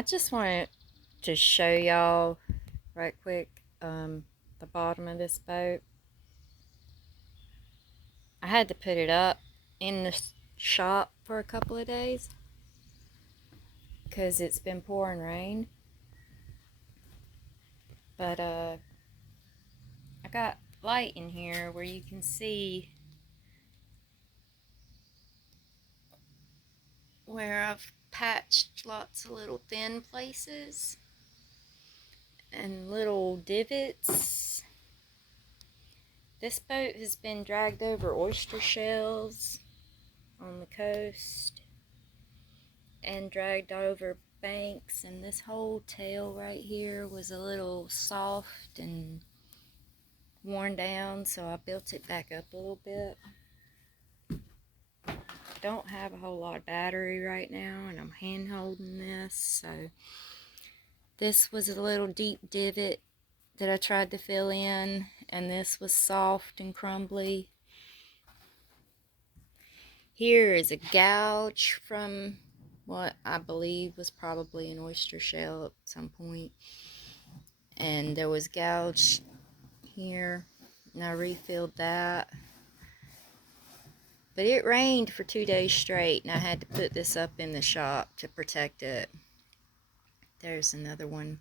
I just wanted to show y'all right quick the bottom of this boat. I had to put it up in the shop for a couple of days because it's been pouring rain. But I got light in here where you can see where I've patched lots of little thin places and little divots. This boat has been dragged over oyster shells on the coast and dragged over banks, and this whole tail right here was a little soft and worn down, so I built it back up a little bit. Don't have a whole lot of battery right now, and I'm hand holding this, so this was a little deep divot that I tried to fill in, and this was soft and crumbly. Here is a gouge from what I believe was probably an oyster shell at some point, and there was gouge here, and I refilled that. But it rained for 2 days straight, and I had to put this up in the shop to protect it. There's another one.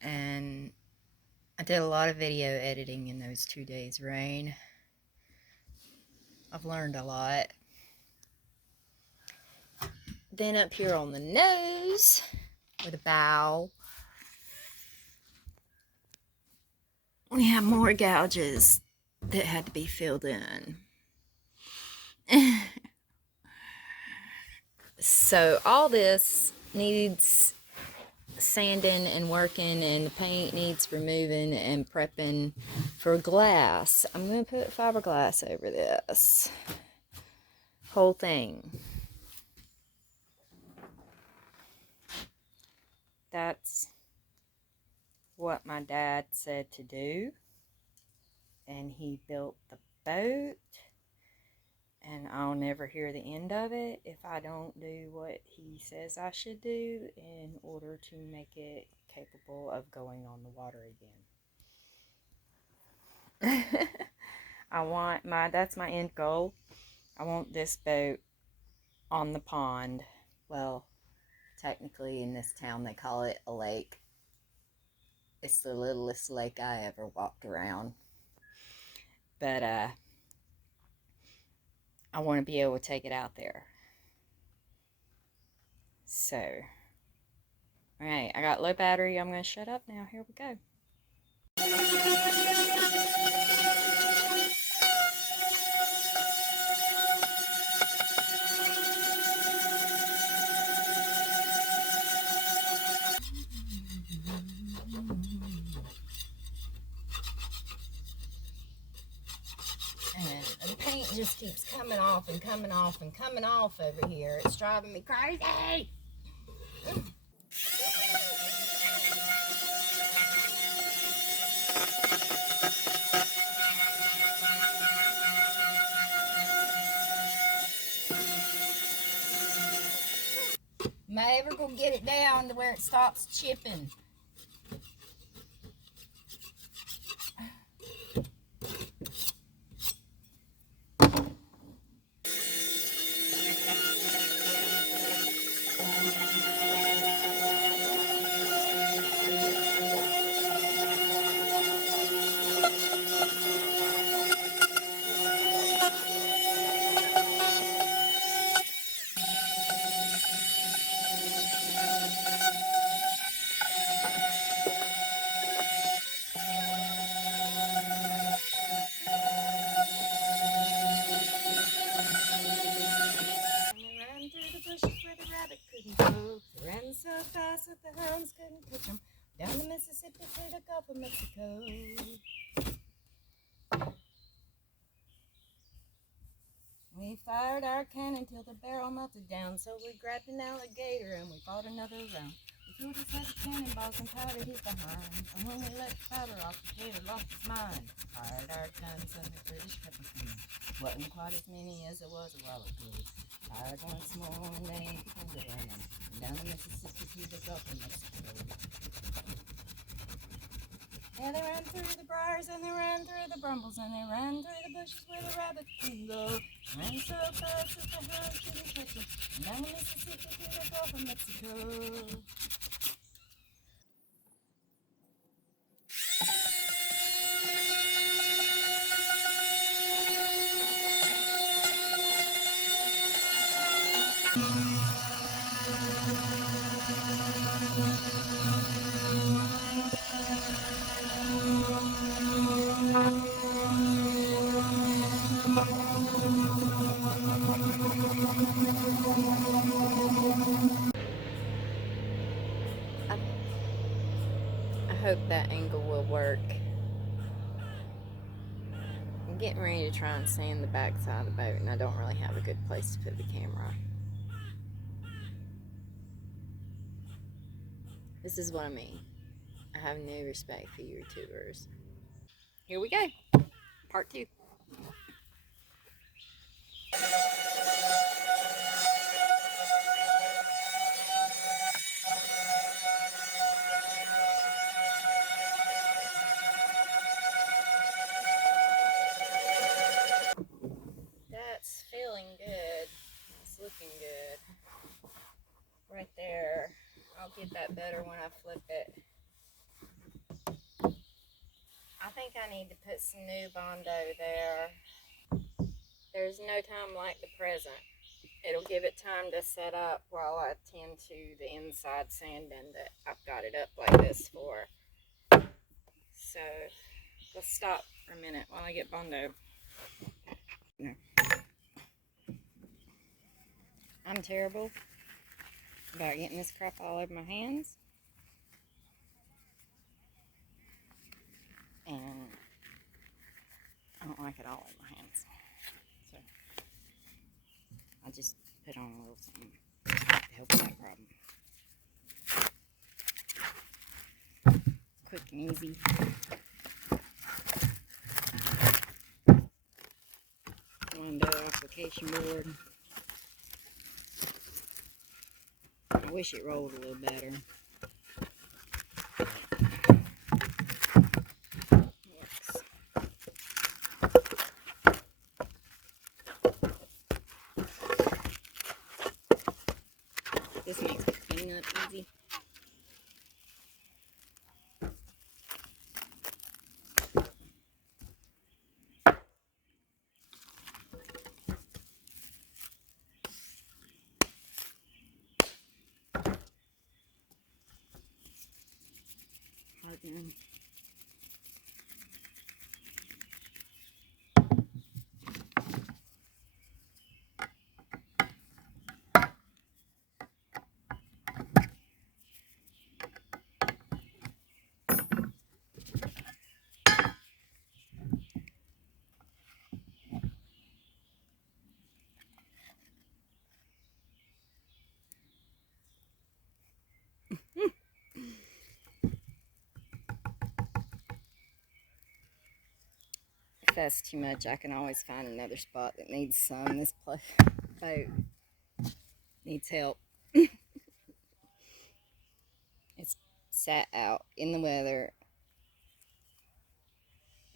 And I did a lot of video editing in those 2 days rain. I've learned a lot. Then up here on the nose, or the bow, we have more gouges that had to be filled in. So all this needs sanding and working, and the paint needs removing and prepping for glass. I'm going to put fiberglass over this whole thing. That's what my dad said to do, and he built the boat, and I'll never hear the end of it if I don't do what he says I should do in order to make it capable of going on the water again. That's my end goal. I want this boat on the pond. Well, technically in this town they call it a lake. It's the littlest lake I ever walked around. But I want to be able to take it out there. So, alright, I got low battery. I'm going to shut up now. Here we go. And the paint just keeps coming off and coming off and coming off over here. It's driving me crazy. Am I ever going to get it down to where it stops chipping? Ran so fast that the hounds couldn't catch him. Down the Mississippi to the Gulf of Mexico. We fired our cannon till the barrel melted down. So we grabbed an alligator and we fought another round. We So just had the cannonballs and powder his behind. And when we let the powder off, the tailor lost his mind. Fired our guns and the British pepper spray. Wasn't quite as many as it was a while ago. Fired once more and they ain't begun to run 'em. And down the Mississippi to the Gulf of Mexico. Yeah, they ran through the briars and they ran through the brambles and they ran through the bushes where the rabbit can go. Ran so fast that the hounds couldn't catch 'em. And down the Mississippi to the Gulf of Mexico. I hope that angle will work. I'm getting ready to try and sand the back side of the boat, and I don't really have a good place to put the camera. This is what I mean. I have no respect for YouTubers. Here we go. Part 2. That's feeling good. It's looking good. Right there. I'll get that better when I flip it. I think I need to put some new Bondo there. There's no time like the present. It'll give it time to set up while I tend to the inside sanding that I've got it up like this for. So let's stop for a minute while I get Bondo. No. I'm terrible about getting this crap all over my hands. And I don't like it all in my hands. So I just put on a little something to help with that problem. Quick and easy. Bondo application board. I wish it rolled a little better. Works. This makes cleaning up easy. Hardening. If that's too much, I can always find another spot that needs sun. This boat needs help. It's sat out in the weather,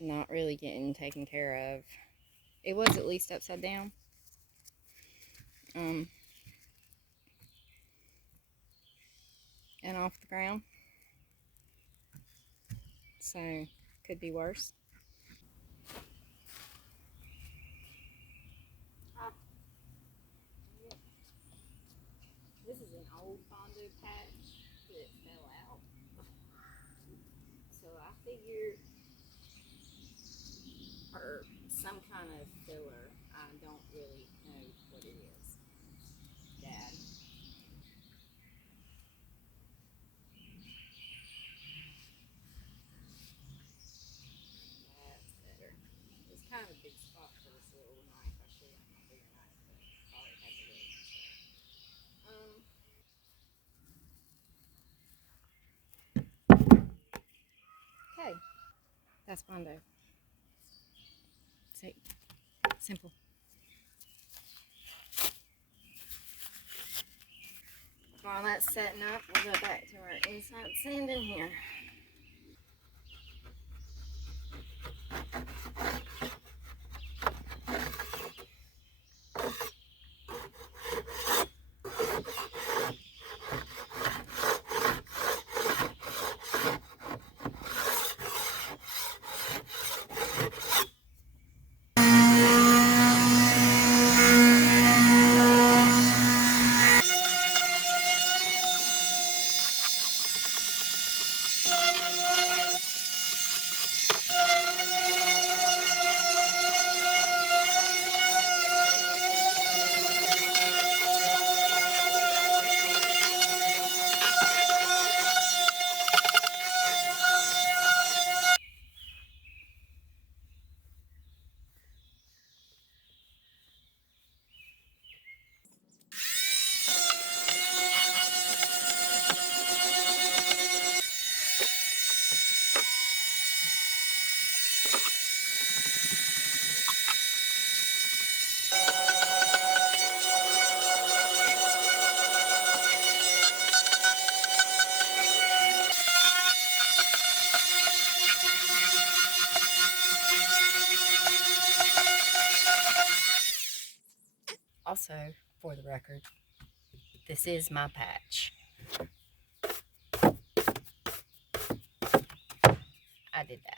not really getting taken care of. It was at least upside down. And off the ground. So, could be worse. This is an old Bondo patch that fell out. So I figured, or some kind of filler. I don't really know what it is. Dad. That's better. It's kind of a big spot for this little knife. I should have my bigger knife, but I thought it had to wait. That's Bondo. See, simple. While that's setting up, we'll go back to our inside sanding here. Also, for the record, this is my patch. I did that.